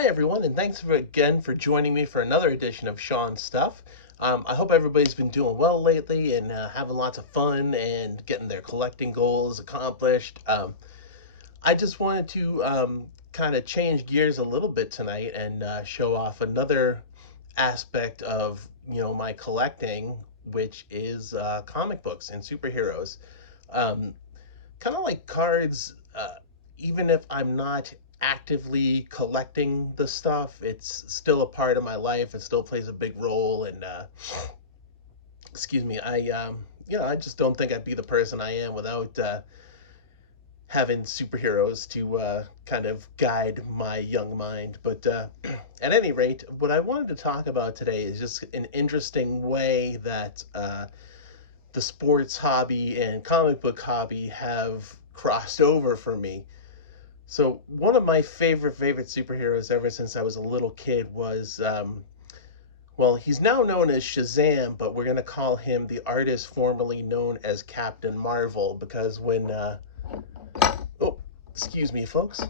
Hi, everyone, and thanks again for joining me for another edition of Sean's Stuff. I hope everybody's been doing well lately and having lots of fun and getting their collecting goals accomplished. I just wanted to kind of change gears a little bit tonight and show off another aspect of my collecting, which is comic books and superheroes. Um, Kind of like cards, even if I'm not actively collecting the stuff, it's still a part of my life. It still plays a big role. And excuse me, I just don't think I'd be the person I am without having superheroes to kind of guide my young mind. But at any rate, what I wanted to talk about today is just an interesting way that the sports hobby and comic book hobby have crossed over for me. So one of my favorite superheroes ever since I was a little kid was well, he's now known as Shazam, but we're gonna call him the artist formerly known as Captain Marvel because when oh, excuse me, folks.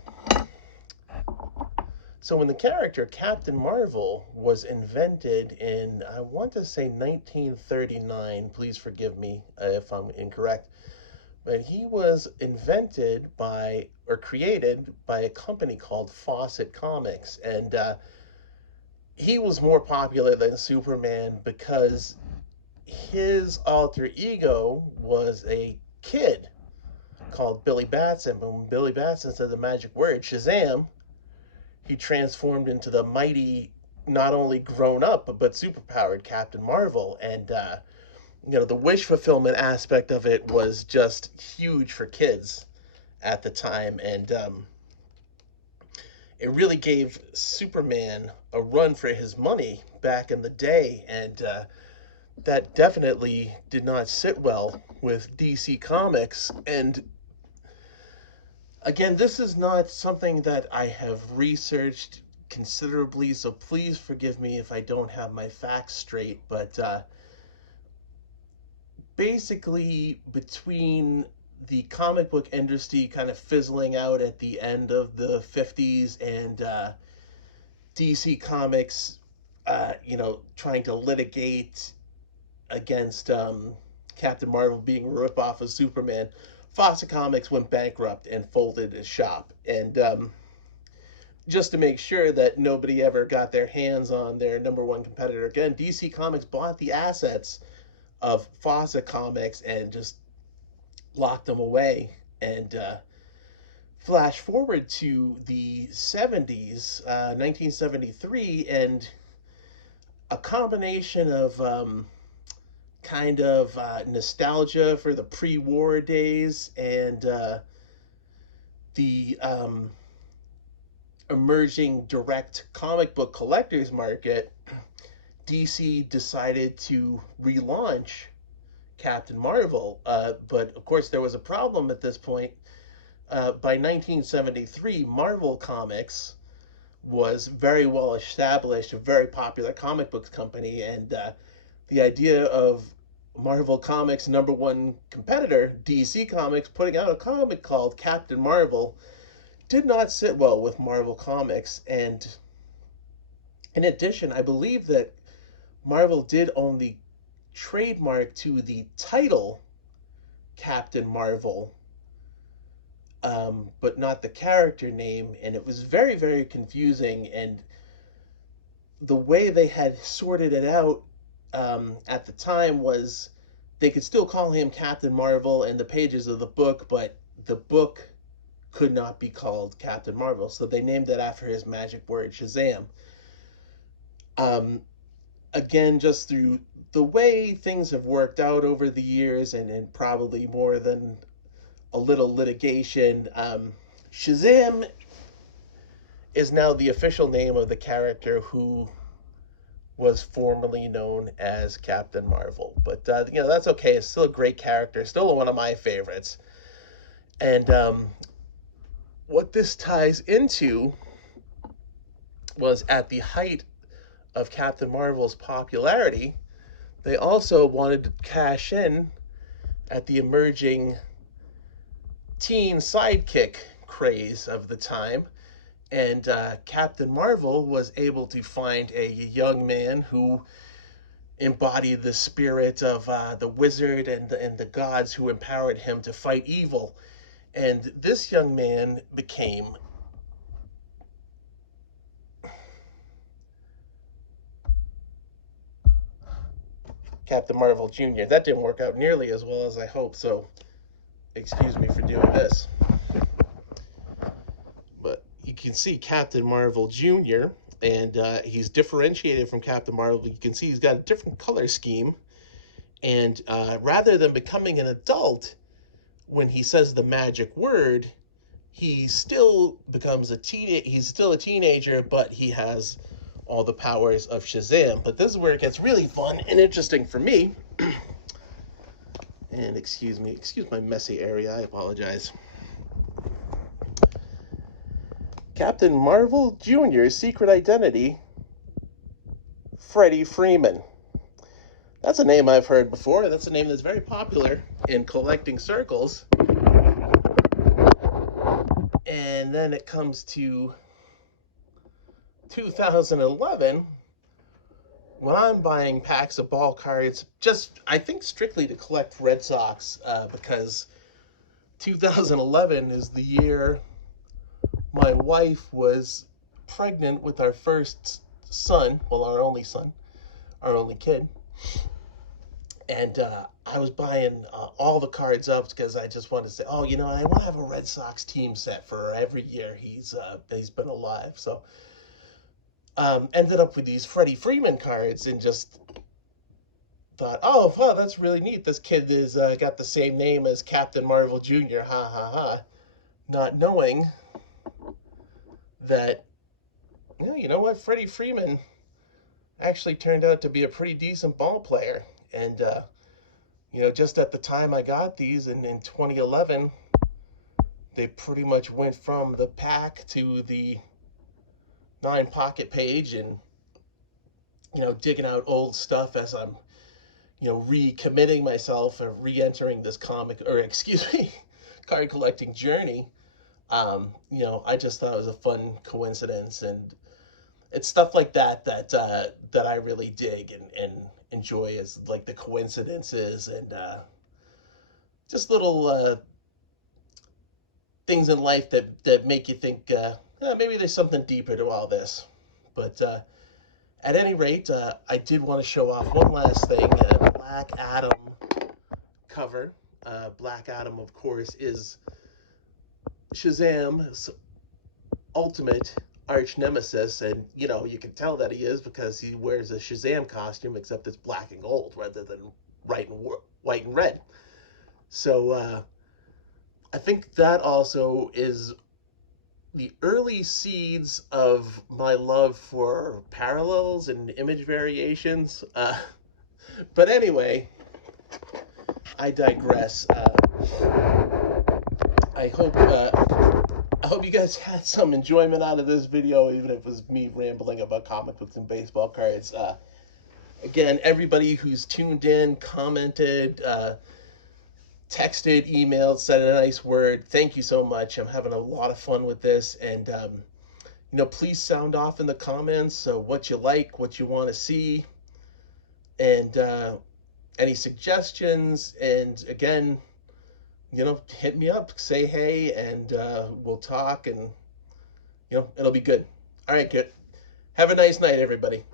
So when the character Captain Marvel was invented in, I want to say 1939, please forgive me if I'm incorrect, but he was invented by or created by a company called Fawcett Comics, and he was more popular than Superman because his alter ego was a kid called Billy Batson. But when Billy Batson said the magic word Shazam, he transformed into the mighty, not only grown up but superpowered Captain Marvel. And the wish fulfillment aspect of it was just huge for kids at the time, and it really gave Superman a run for his money back in the day, and that definitely did not sit well with DC Comics. And again, this is not something that I have researched considerably, so please forgive me if I don't have my facts straight, but basically between the comic book industry kind of fizzling out at the end of the 50s and DC Comics, trying to litigate against Captain Marvel being a ripoff of Superman, Fawcett Comics went bankrupt and folded his shop. And just to make sure that nobody ever got their hands on their number one competitor again, DC Comics bought the assets of Fawcett Comics and just locked them away. And flash forward to the 70s, 1973, and a combination of kind of nostalgia for the pre-war days and the emerging direct comic book collectors market, DC decided to relaunch Captain Marvel. But of course, there was a problem at this point. By 1973, Marvel Comics was very well established, a very popular comic books company, and the idea of Marvel Comics' number one competitor, DC Comics, putting out a comic called Captain Marvel did not sit well with Marvel Comics. And in addition, I believe that Marvel did own the trademark to the title Captain Marvel, but not the character name, and it was very confusing. And the way they had sorted it out at the time was they could still call him Captain Marvel in the pages of the book, but the book could not be called Captain Marvel, so they named it after his magic word Shazam. Um, Again, just through the way things have worked out over the years, and probably more than a little litigation, Shazam is now the official name of the character who was formerly known as Captain Marvel. But that's okay. It's still a great character, still one of my favorites. And what this ties into was at the height of Captain Marvel's popularity, they also wanted to cash in at the emerging teen sidekick craze of the time And Captain Marvel was able to find a young man who embodied the spirit of the wizard and the gods who empowered him to fight evil. And this young man became Captain Marvel Jr. That didn't work out nearly as well as I hoped, so excuse me for doing this. But you can see Captain Marvel Jr., and he's differentiated from Captain Marvel. You can see he's got a different color scheme. And rather than becoming an adult, when he says the magic word, he still becomes he's still a teenager, but he has all the powers of Shazam. But this is where it gets really fun and interesting for me. And excuse my messy area, I apologize. Captain Marvel Jr.'s secret identity, Freddy Freeman. That's a name I've heard before. That's a name that's very popular in collecting circles. And then it comes to 2011, when I'm buying packs of ball cards, just, I think, strictly to collect Red Sox, because 2011 is the year my wife was pregnant with our first son, well, our only son, our only kid. And I was buying all the cards up because I just wanted to say, oh, I want to have a Red Sox team set for every year he's been alive. So ended up with these Freddie Freeman cards and just thought, oh, wow, that's really neat. This kid is got the same name as Captain Marvel Jr. Ha ha ha. Not knowing that, you know what, Freddie Freeman actually turned out to be a pretty decent ball player. And, just at the time I got these in 2011, they pretty much went from the pack to the 9-pocket page, and, digging out old stuff as I'm, recommitting myself or re-entering this card collecting journey. I just thought it was a fun coincidence, and it's stuff like that that I really dig and enjoy, is like the coincidences and just little things in life that make you think maybe there's something deeper to all this. But at any rate, I did want to show off one last thing: Black Adam cover. Black Adam, of course, is Shazam's ultimate arch nemesis, and you can tell that he is because he wears a Shazam costume, except it's black and gold rather than white and red. So I think that also is the early seeds of my love for parallels and image variations. But anyway, I digress. I hope you guys had some enjoyment out of this video, even if it was me rambling about comic books and baseball cards. Again, everybody who's tuned in, commented, texted, emailed, said a nice word, thank you so much. I'm having a lot of fun with this, and please sound off in the comments what you like, what you want to see, and any suggestions. And again, hit me up, say hey, and we'll talk, and it'll be good. All right, good. Have a nice night, everybody.